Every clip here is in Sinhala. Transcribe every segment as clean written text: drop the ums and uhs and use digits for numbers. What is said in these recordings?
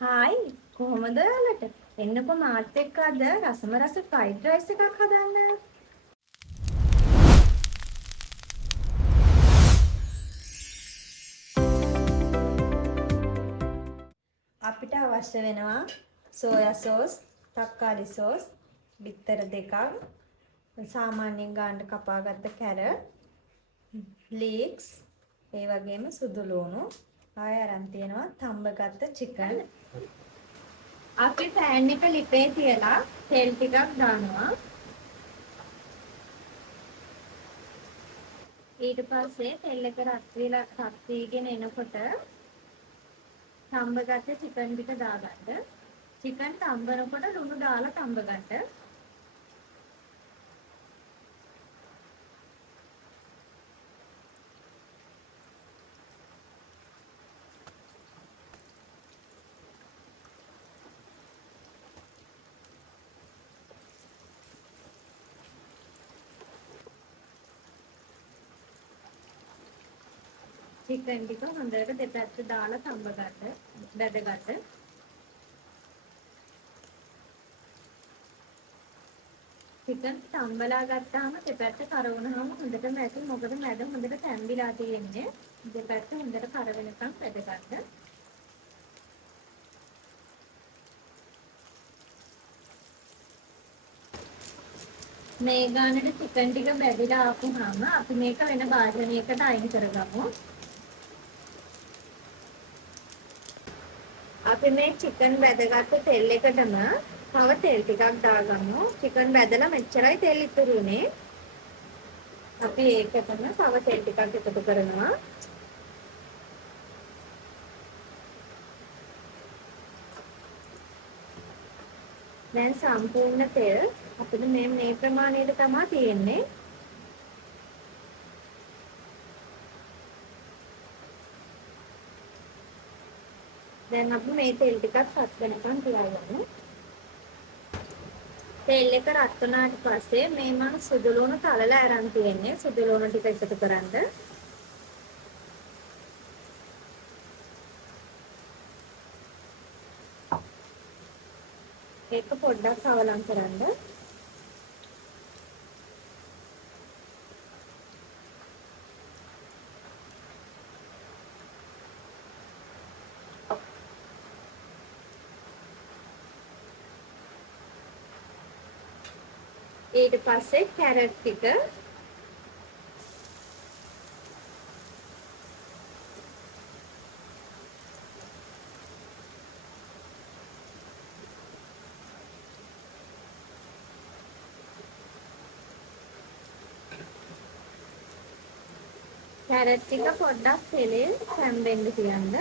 හායි කොහොමද ඔයාලට? එන්නකො මාත් එක්ක අද රසම රස ෆ්‍රයිඩ් රයිස් එකක් හදන්න. අපිට අවශ්‍ය වෙනවා සෝයා සෝස්, තක්කාලි සෝස්, බිත්තර දෙකක්, සාමාන්‍යයෙන් ගානට කපාගත්ත කැරට්, ලීක්ස්, ඒ වගේම සුදු ලුණු, ආය අරන් තියෙනවා තම්බගත්ත චිකන්. අපි පෑන් එක ලිපේ තියලා තෙල් ටිකක් දානවා. ඊට පස්සේ තෙල් එක රත් වීගෙන එනකොට තම්බගත්ත චිකන් ටික දාගන්න. චිකන් තම්බනකොට ලුණු දාලා තම්බගන්න. චිකන් ටික හොඳට දෙපැත්ත දාලා තම්බගන්න. බැදගන්න. චිකන් තම්බලා ගත්තාම දෙපැත්ත කරවුනහම හොඳට මැදි. මොකද මැද හොඳට තැම්බිලා තියෙන්නේ. දෙපැත්ත හොඳට කරවෙනකම් බැදගන්න. මේ ගානට චිකන් ටික බැදිලා ආපුහම අපි මේක වෙන භාජනයකට අයින් කරගමු. අපි මේ චිකන් බැදගත්ත තෙල් එකටම තව තෙල් ටිකක් දාගමු. චිකන් බැදලා මෙච්චරයි තෙල් ඉතුරු උනේ. අපි ඒකටම තව තෙල් ටිකක් එකතු කරනවා. දැන් සම්පූර්ණ තෙල් අපිට මේ ප්‍රමාණයට තමයි තියෙන්නේ. දැන් අපි මේ තෙල් ටිකක් රත් වෙනකන් තියාගමු. තෙල් එක රත් වුණාට පස්සේ මේ මම සුදු ලුණු තලලා අරන් තියෙන්නේ. සුදු ලුණු ටික එකතු කරන්න. ඒක පොඩ්ඩක් අවලං කරන්න. ඊට පස්සේ කැරට් ටික පොඩ්ඩක් තෙලෙන් තැම්බෙන්න තියන්න.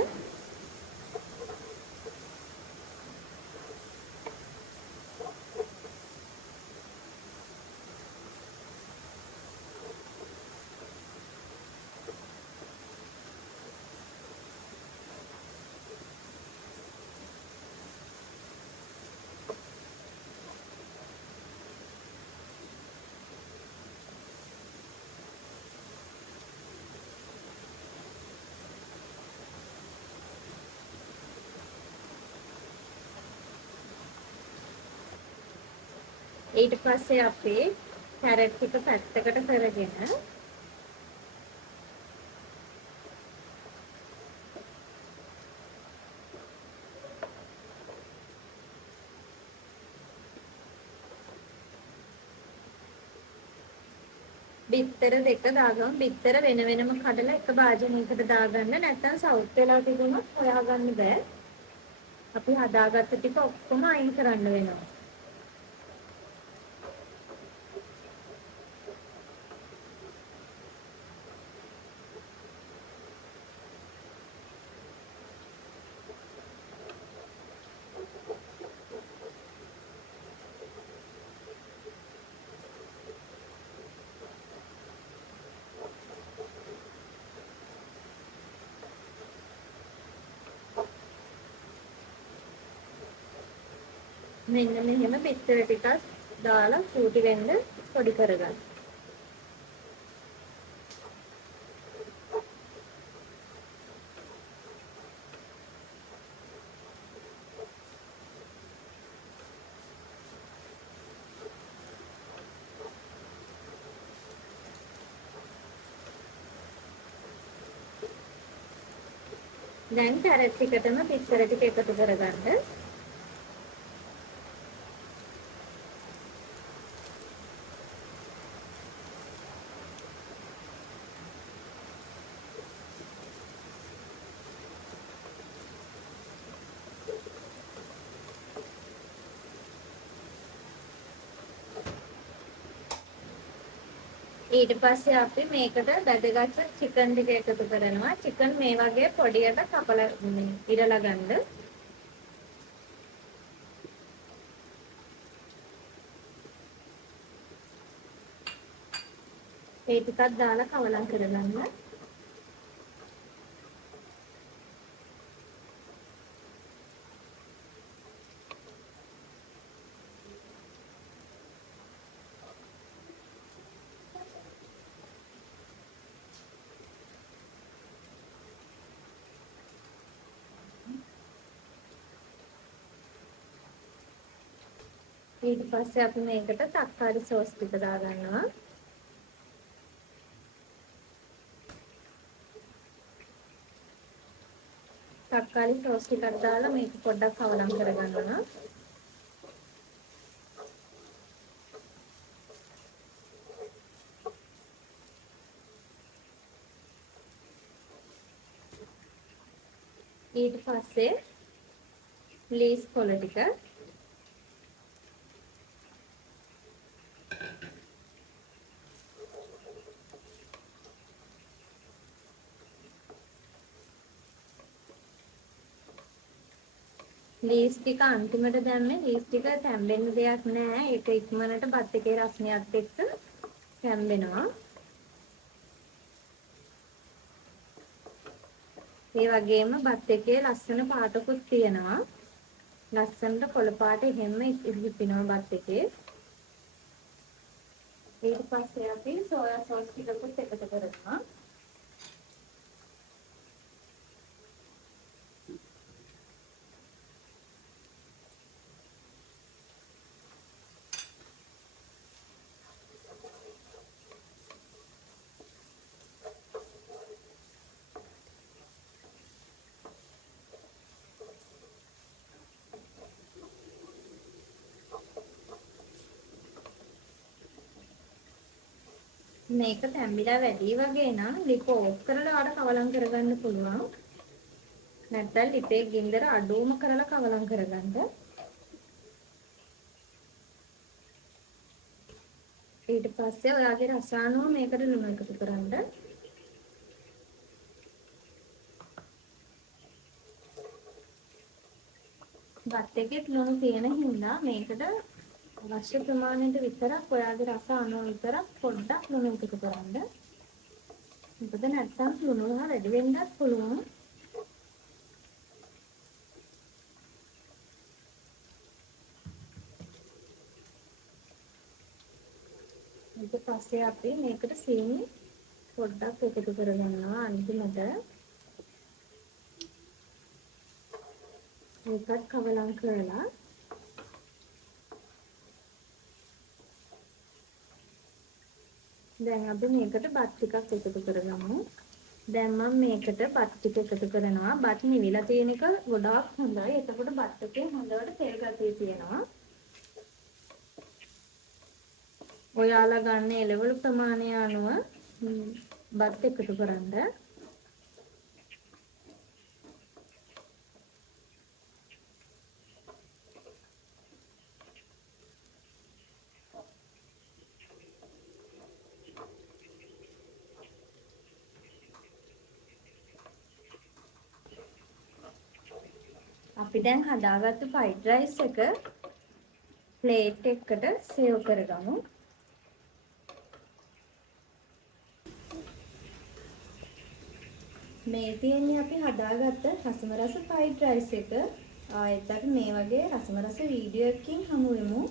ඊට පස්සේ අපි කැරට් ටික පැත්තකට කරගෙන බිත්තර දෙක දාගමු. බිත්තර වෙන වෙනම කඩලා එක භාජනයකට දාගන්න. නැත්නම් සවුත් වෙලා තිබුණොත් හොයාගන්න බෑ. අපි හදාගත්ත ටික ඔක්කොම අයින් කරන්න වෙනවා. මෙන්න මෙහෙම බිත්තර ටිකක් දාලා කූටි වෙන්න පොඩි කරගන්න. දැන් කැරට් ටිකටම පිටර ටික එකතු කරගන්න. ඊට පස්සේ අපි මේකට බැදගත්තු චිකන් ටික එකතු කරනවා. චිකන් මේ වගේ පොඩියට කපලා ඉරලා ගන්න. ඒ ටිකක් දාලා කවලම් කරගන්න. ඊට පස්සේ අපි මේකට තක්කාලි සෝස් ටික දාගන්නවා. තක්කාලි සෝස් ටිකක් දාලා මේක පොඩ්ඩක් කවලම් කරගන්නවා. ඊට පස්සේ ලීස් කොළ ටික ලීස් ටික අන්තිමට දැම්මේ ලීස් ටික තැම්බෙන්න දෙයක් නැහැ. ඒක ඉක්මනට බත් එකේ රසණියත් එක්ක තැම්බෙනවා. ඒ වගේම බත් එකේ ලස්සන පාටකුත් තියෙනවා. ලස්සනට කොළ පාට හැම ඉහිපිනවා බත් එකේ. ඊට පස්සේ අපි සෝයා සෝස් ටිකකුත් එකතු කරනවා. මේක තැම්බිලා වැඩි වගේ නම් ලිප ඕෆ් කරලා ආඩ කවලම් කරගන්න පුළුවන්. නැත්නම් ලිපේ ගින්දර අඩුවම කරලා කවලම් කරගන්න. ඊට පස්සේ ඔයාගේ රස අනුව මේකට ලුණු එකතු කරන්න. බත් එකේ ලුණු තියෙන හින්දා මේකට අවශ්‍ය ප්‍රමාණයට විතරක් ඔයාගේ රස අනුව විතරක් පොඩ්ඩක් ලුණු එකතු කරන්න. මොකද නැත්නම් ලුණු වැඩි වෙන්නත් පුළුවන්. ඊට පස්සේ අපි මේකට සීනි පොඩ්ඩක් එකතු කරගන්නවා අන්තිමට. ඒකත් කවලම් කරලා දැන් අපි මේකට බත් ටිකක් එකතු කරගමු. දැන් මම මේකට බත් ටික එකතු කරනවා. බත් නිවිලා තියෙන එක ගොඩාක් හොඳයි. එතකොට බත් එකේ හොඳට තෙල් ගතිය තියෙනවා. ඔයාලා ගන්න එළවලු ප්‍රමාණය අනුව බත් එකතු කරන්න. අපි දැන් හදාගත්තු ෆ්‍රයිඩ් රයිස් එක ප්ලේට් එකකට සර්ව් කරගමු. මේ තියෙන්නේ අපි හදාගත්ත රසම රස ෆ්‍රයිඩ් රයිස් එක. ආයෙත් අපි මේ වගේ රසම රස වීඩියෝ එකකින් හමු වෙමු.